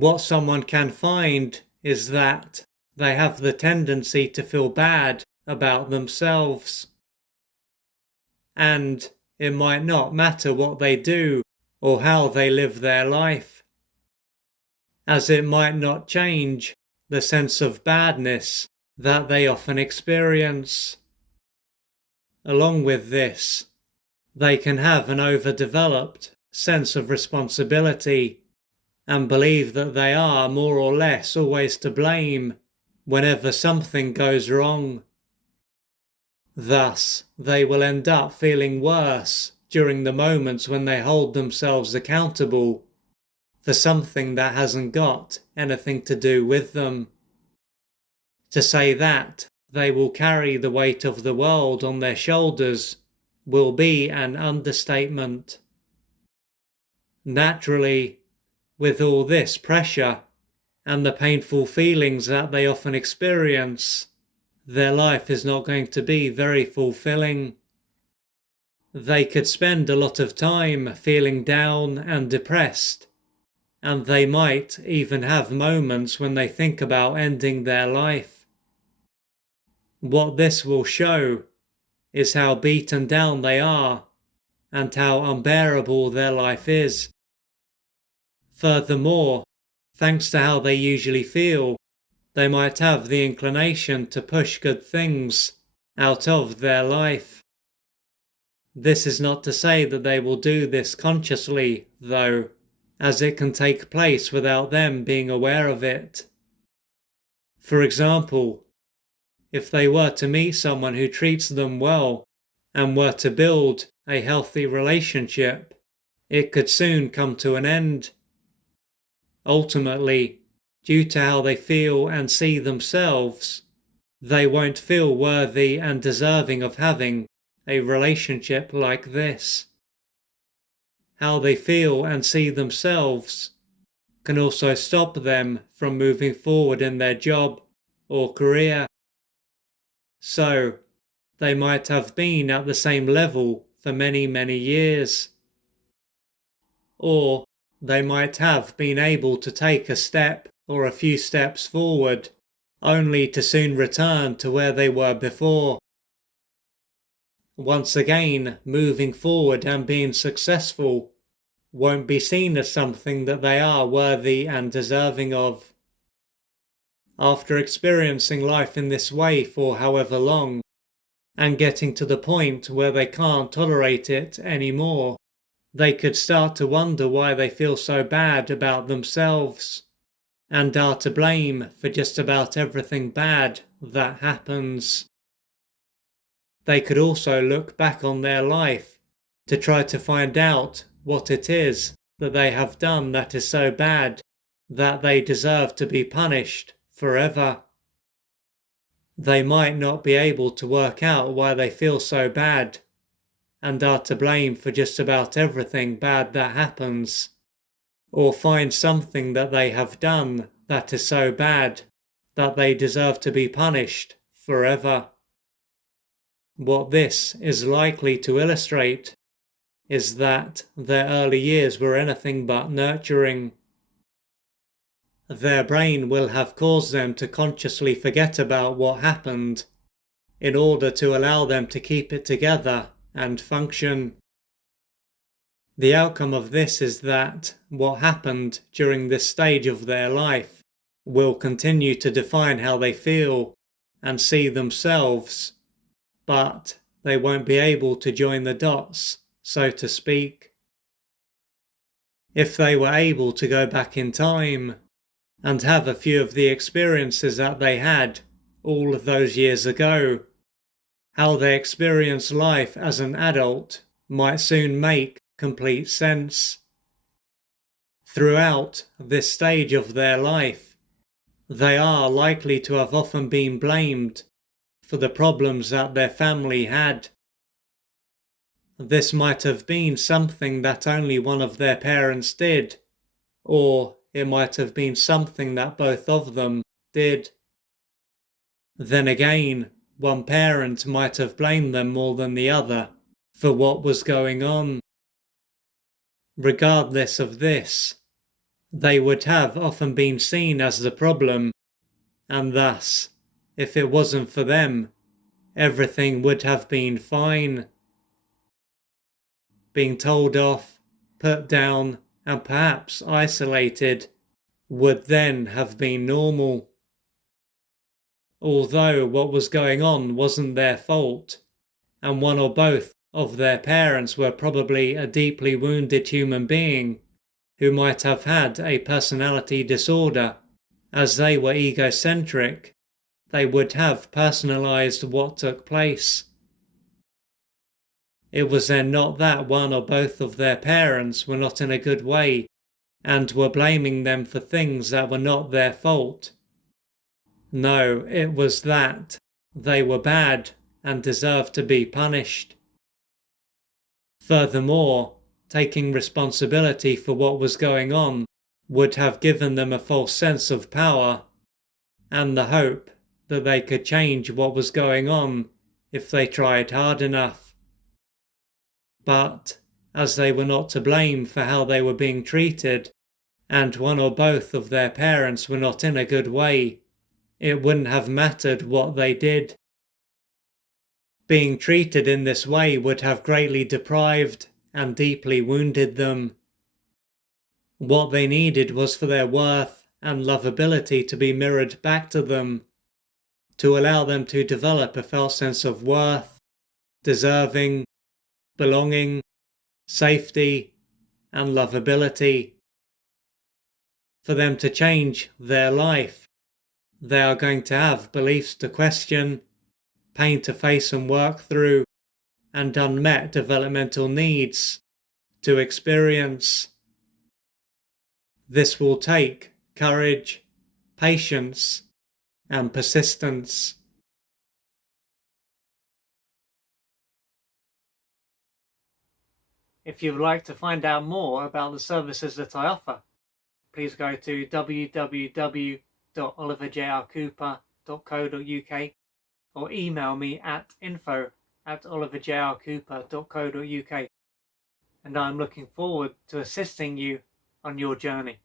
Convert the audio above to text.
what someone can find is that they have the tendency to feel bad about themselves. And it might not matter what they do or how they live their life, as it might not change the sense of badness that they often experience. Along with this, they can have an overdeveloped sense of responsibility and believe that they are more or less always to blame whenever something goes wrong. Thus, they will end up feeling worse during the moments when they hold themselves accountable for something that hasn't got anything to do with them. To say that they will carry the weight of the world on their shoulders will be an understatement. Naturally, with all this pressure and the painful feelings that they often experience, their life is not going to be very fulfilling. They could spend a lot of time feeling down and depressed, and they might even have moments when they think about ending their life. What this will show is how beaten down they are and how unbearable their life is. Furthermore, thanks to how they usually feel, they might have the inclination to push good things out of their life. This is not to say that they will do this consciously, though, as it can take place without them being aware of it. For example, if they were to meet someone who treats them well and were to build a healthy relationship, it could soon come to an end. Ultimately, due to how they feel and see themselves, they won't feel worthy and deserving of having a relationship like this. How they feel and see themselves can also stop them from moving forward in their job or career. So, they might have been at the same level for many, many years. Or they might have been able to take a step or a few steps forward, only to soon return to where they were before. Once again, moving forward and being successful won't be seen as something that they are worthy and deserving of. After experiencing life in this way for however long, and getting to the point where they can't tolerate it anymore, they could start to wonder why they feel so bad about themselves, and are to blame for just about everything bad that happens. They could also look back on their life to try to find out what it is that they have done that is so bad that they deserve to be punished forever. They might not be able to work out why they feel so bad and are to blame for just about everything bad that happens, or find something that they have done that is so bad that they deserve to be punished forever. What this is likely to illustrate is that their early years were anything but nurturing. Their brain will have caused them to consciously forget about what happened in order to allow them to keep it together and function. The outcome of this is that what happened during this stage of their life will continue to define how they feel and see themselves, but they won't be able to join the dots, so to speak. If they were able to go back in time and have a few of the experiences that they had all of those years ago, how they experience life as an adult might soon make complete sense. Throughout this stage of their life, they are likely to have often been blamed for the problems that their family had. This might have been something that only one of their parents did, or it might have been something that both of them did. Then again, one parent might have blamed them more than the other for what was going on. Regardless of this, they would have often been seen as the problem, and thus, if it wasn't for them, everything would have been fine. Being told off, put down, and perhaps isolated would then have been normal. Although what was going on wasn't their fault, and one or both of their parents were probably a deeply wounded human being who might have had a personality disorder, as they were egocentric, they would have personalized what took place. It was then not that one or both of their parents were not in a good way and were blaming them for things that were not their fault. No, it was that they were bad and deserved to be punished. Furthermore, taking responsibility for what was going on would have given them a false sense of power and the hope that they could change what was going on if they tried hard enough. But as they were not to blame for how they were being treated, and one or both of their parents were not in a good way, it wouldn't have mattered what they did. Being treated in this way would have greatly deprived and deeply wounded them. What they needed was for their worth and lovability to be mirrored back to them, to allow them to develop a felt sense of worth, deserving, belonging, safety, and lovability. For them to change their life, they are going to have beliefs to question, pain to face and work through, and unmet developmental needs to experience. This will take courage, patience, and persistence. If you would like to find out more about the services that I offer, please go to www.oliverjrcooper.co.uk or email me at info@oliverjrcooper.co.uk, and I'm looking forward to assisting you on your journey.